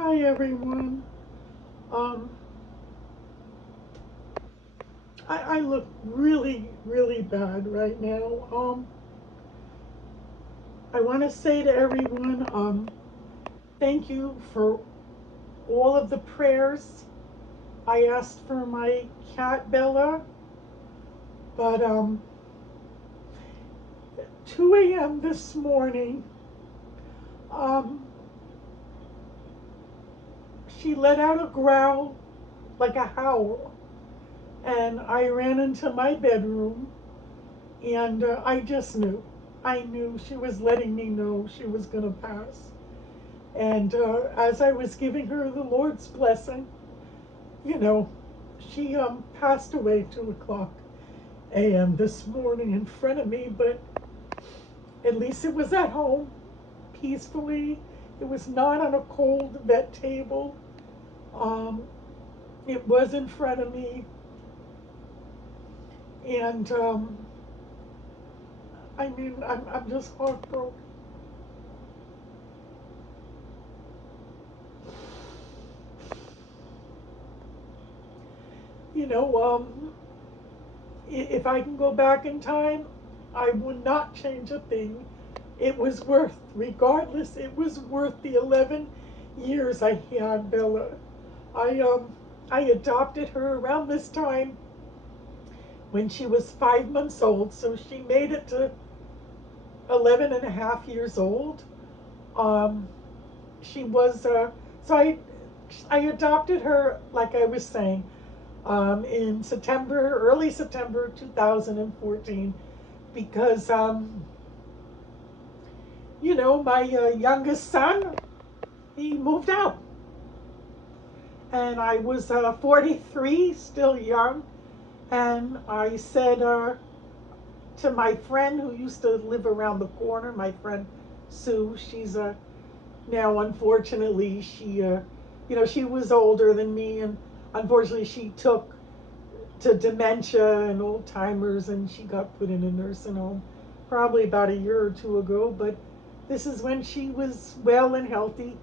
Hi everyone. Um, I look really, really bad right now. I want to say to everyone, thank you for all of the prayers. I asked for my cat Bella, but 2 a.m. this morning, um, she let out a growl like a howl, and I ran into my bedroom, and I just knew. I knew she was letting me know she was going to pass. And as I was giving her the Lord's blessing, you know, she passed away 2 o'clock a.m. this morning in front of me, but at least it was at home, peacefully. It was not on a cold vet table. Um, it was in front of me. And I mean, I'm just heartbroken. You know, if I can go back in time, I would not change a thing. It was worth, regardless, it was worth the 11 years I had Bella. I um I adopted her around this time when she was 5 months old, so she made it to 11 and a half years old. Um, she was so I adopted her, like I was saying, in September, early September 2014, because my youngest son, he moved out, and I was 43, still young, and I said to my friend who used to live around the corner, my friend Sue, she's now unfortunately she was older than me, and unfortunately she took to dementia and Alzheimer's, and she got put in a nursing home probably about a year or two ago. But this is when she was well and healthy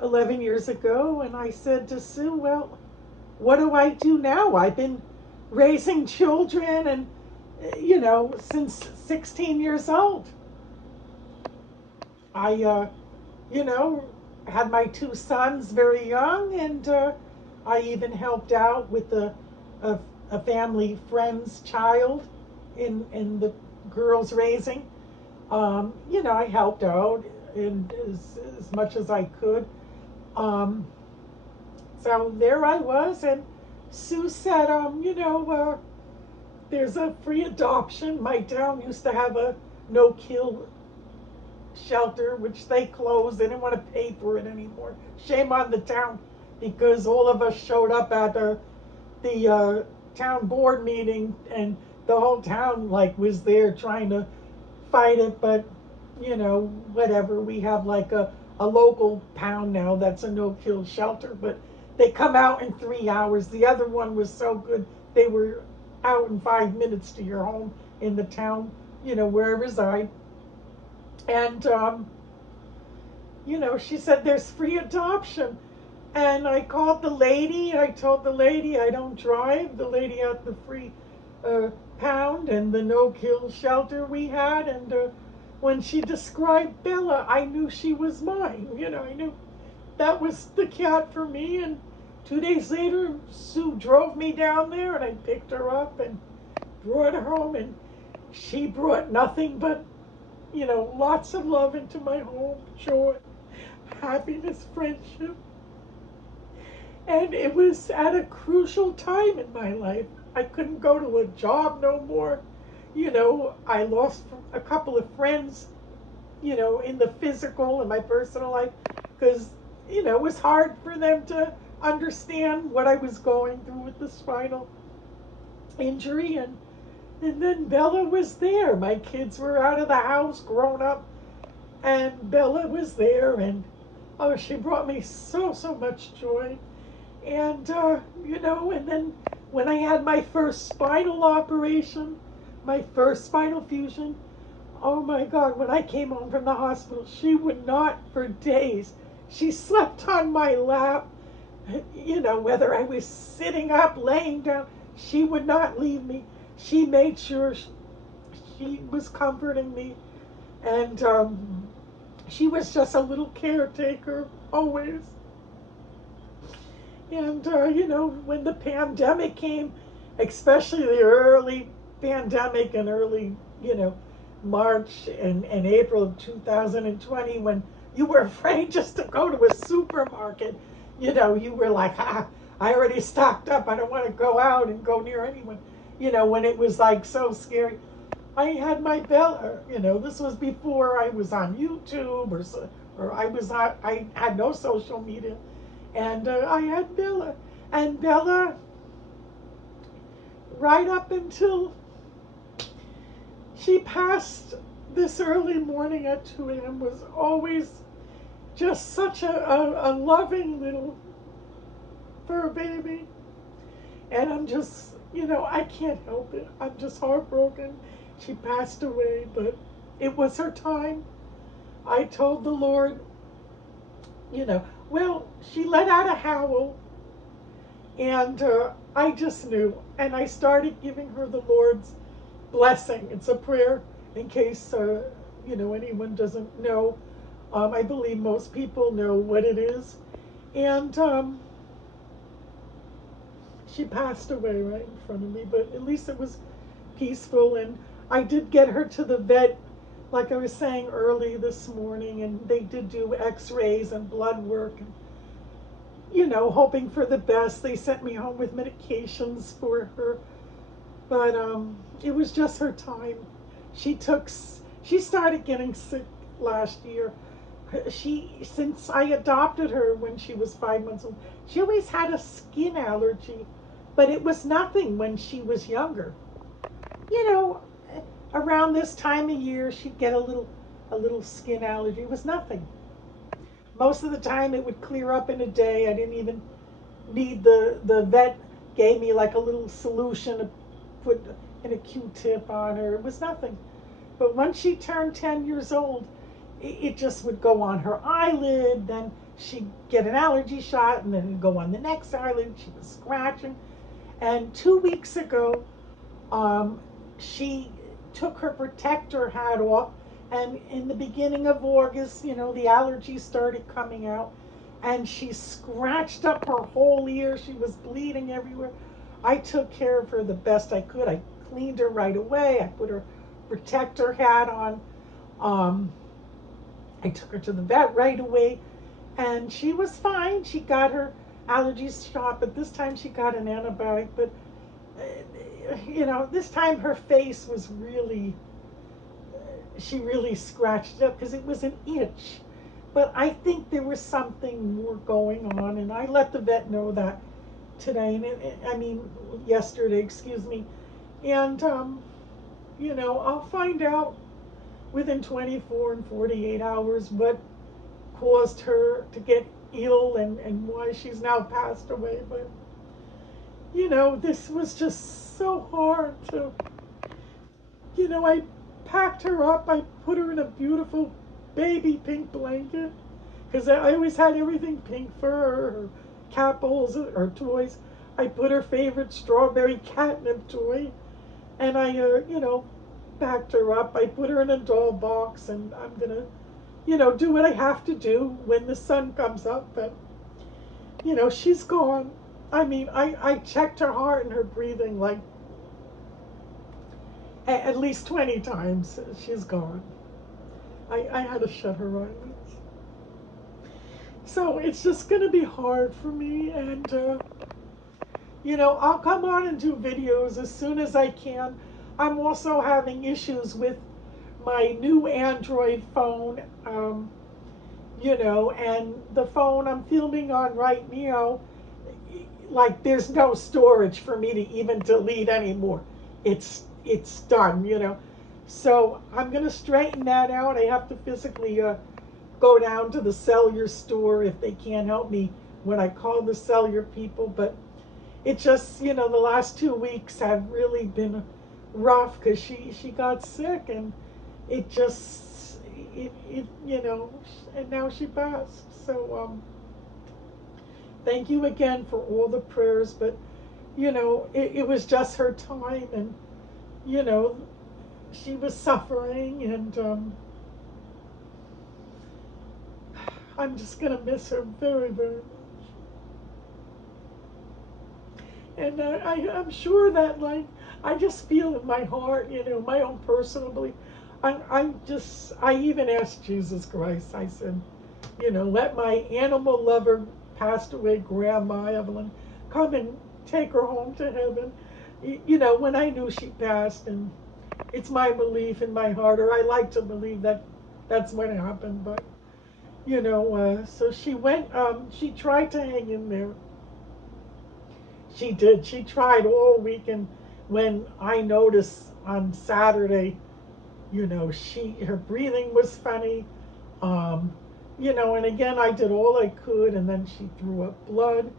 11 years ago. And I said to Sue, well, what do I do now? I've been raising children, and since 16 years old. I you know had my two sons very young, and I even helped out with a, a family friend's child in the girls raising. I helped out in as much as I could. Um, so there I was, and Sue said, there's a free adoption. My town used to have a no-kill shelter, which they closed. They didn't want to pay for it anymore. Shame on the town, because all of us showed up at the town board meeting, and the whole town was there trying to fight it. But whatever. We have a local pound now that's a no-kill shelter, but they come out in 3 hours. The other one was so good, they were out in 5 minutes to your home in the town, where I reside. And she said there's free adoption. And I called the lady. I told the lady I don't drive. The lady at the free uh, pound and the no-kill shelter we had. And when she described Bella, I knew she was mine. I knew that was the cat for me. And 2 days later, Sue drove me down there, and I picked her up and brought her home. And she brought nothing but, lots of love into my home, joy, happiness, friendship. And it was at a crucial time in my life. I couldn't go to a job no more. I lost a couple of friends, in the physical and my personal life, because, it was hard for them to understand what I was going through with the spinal injury. And then Bella was there. My kids were out of the house, grown up, and Bella was there. And oh, she brought me so, so much joy. And, and then when I had my first spinal operation, my first spinal fusion, oh my God, when I came home from the hospital, she would not for days She slept on my lap, you know, whether I was sitting up, laying down, she would not leave me. She made sure she was comforting me, and she was just a little caretaker always. And, you know, when the pandemic came, especially the early pandemic and early, you know, March and April of 2020, when you were afraid just to go to a supermarket, you know, you were like, I already stocked up. I don't want to go out and go near anyone, you know, when it was like so scary. I had my Bella, you know, this was before I was on YouTube or I had no social media. And I had Bella. And Bella, right up until she passed this early morning at 2 a.m., was always just such a loving little fur baby. And I'm just, you know, I can't help it. I'm just heartbroken. She passed away, but it was her time. I told the Lord, you know, well, she let out a howl, and I just knew. And I started giving her the Lord's blessing. It's a prayer in case, you know, anyone doesn't know. I believe most people know what it is. And she passed away right in front of me, but at least it was peaceful. And I did get her to the vet, like I was saying early this morning, and they did do x-rays and blood work, and, you know, hoping for the best. They sent me home with medications for her, but it was just her time. She started getting sick last year. Since I adopted her when she was 5 months old, she always had a skin allergy, but it was nothing when she was younger. You know, around this time of year, she'd get a little skin allergy. It was nothing. Most of the time, it would clear up in a day. I didn't even need the vet gave me like a little solution to put in a Q-tip on her. It was nothing. But once she turned 10 years old, it just would go on her eyelid. Then she'd get an allergy shot, and then it'd go on the next eyelid. She was scratching. And 2 weeks ago, she took her protector hat off, and in the beginning of August, you know, the allergies started coming out, and she scratched up her whole ear. She was bleeding everywhere. I took care of her the best I could. I cleaned her right away. I put her protector hat on. I took her to the vet right away, and she was fine. She got her allergies shot, but this time she got an antibiotic. But you know, this time her face was really, she really scratched up because it was an itch. But I think there was something more going on, and I let the vet know that today, yesterday, excuse me. And, you know, I'll find out within 24 and 48 hours what caused her to get ill and why she's now passed away. But, you know, this was just so hard to, you know, I packed her up. I put her in a beautiful baby pink blanket because I always had everything pink for her cat bowls or toys. I put her favorite strawberry catnip toy, and I, you know, packed her up. I put her in a doll box, and I'm gonna, you know, do what I have to do when the sun comes up. But, you know, she's gone. I mean, I checked her heart and her breathing like at least 20 times. She's gone. I had to shut her eyelids. So it's just going to be hard for me. And, you know, I'll come on and do videos as soon as I can. I'm also having issues with my new Android phone, you know, and the phone I'm filming on right now, like there's no storage for me to even delete anymore. It's done, you know. So I'm going to straighten that out. I have to physically go down to the cellular store if they can't help me when I call the cellular people. But it just, you know, the last 2 weeks have really been rough because she got sick, and it just, you know, and now she passed. So thank you again for all the prayers. But it was just her time, and you know, she was suffering, and I'm just gonna miss her very, very much. And I'm sure that, like, I just feel in my heart, my own personal belief. I even asked Jesus Christ. I said, let my animal lover, passed away Grandma Evelyn, come and take her home to heaven. When I knew she passed, and it's my belief in my heart, or I like to believe that that's what happened. But so she went. She tried to hang in there. She did. She tried all week, and when I noticed on Saturday, her breathing was funny. Um, and again, I did all I could, and then she threw up blood,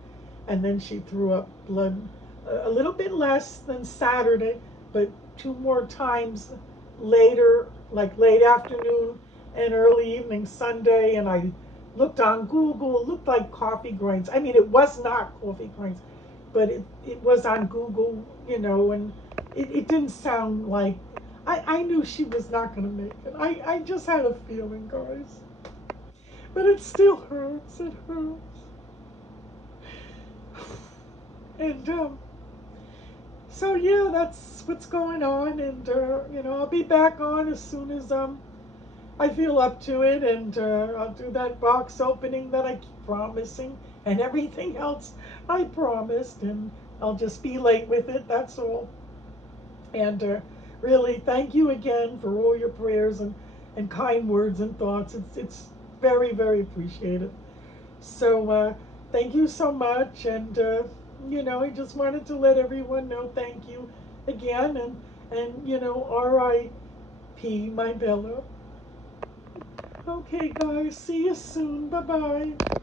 and then she threw up blood a little bit less than Saturday, but two more times later, like late afternoon and early evening Sunday, and I looked on Google. It looked like coffee grinds. I mean, it was not coffee grinds, but it was on Google, and it didn't sound like, I knew she was not going to make it. I just had a feeling, guys. But it still hurts. It hurts. And so yeah, that's what's going on. And I'll be back on as soon as I feel up to it, and I'll do that box opening that I keep promising, and everything else I promised, and I'll just be late with it. That's all. And really, thank you again for all your prayers and kind words and thoughts. It's very, very appreciated. So thank you so much, and I just wanted to let everyone know thank you again, and R.I.P. my Bella. Okay, guys, see you soon. Bye bye.